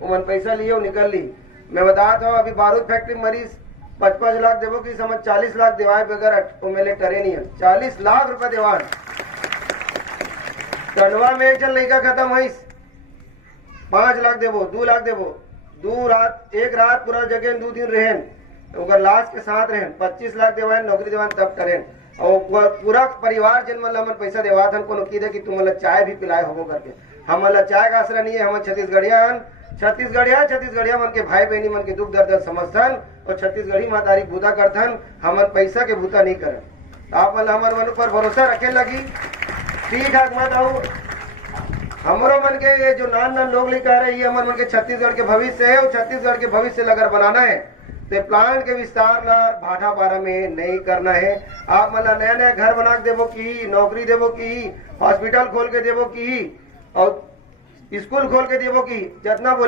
वो मन पैसा लिए वो निकल ली। मैं बताता हूँ अभी बारूद फैक्ट्री मरीज 55 लाख देवो की समझ 40 लाख दिवाए बगैर वो मेले टरे नहीं है। 40 लाख रुपए दीवान टंडवा में एक जन लड़का खत्म है 5 लाख देवो 2 लाख देवो 2 रात 1 रात पूरा जगह 2 दिन रहें अगर लाश के साथ रहें 25 लाख देवान नौकरी देवान तब करें और पूरा परिवार जन मतलब हमन पैसा देवा थन को की दे कि तुम मतलब चाय भी पिलाए हो करके हम मतलब चाय का आसरा नहीं है। हम छत्तीसगढ़िया मन के भाई बहनी मन के दुख दर्द समझथन और छत्तीसगढ़ी मातारी भूता करथन हमन पैसा के भूता नहीं करन। आप मतलब हमन मन पर भरोसा रखे लगी ठीक ठाक मत आओ हमरो मन के ये जो नान लोग लेकर रहे ये मन के छत्तीसगढ़ के भविष्य है और छत्तीसगढ़ के भविष्य अगर बनाना है तो प्लांट के विस्तार ला भाटा पारा में नहीं करना है। आप मतलब नया नया घर बना देवो की नौकरी देवो की हॉस्पिटल खोल के देवो की और स्कूल खोल के देवो की जितना बोले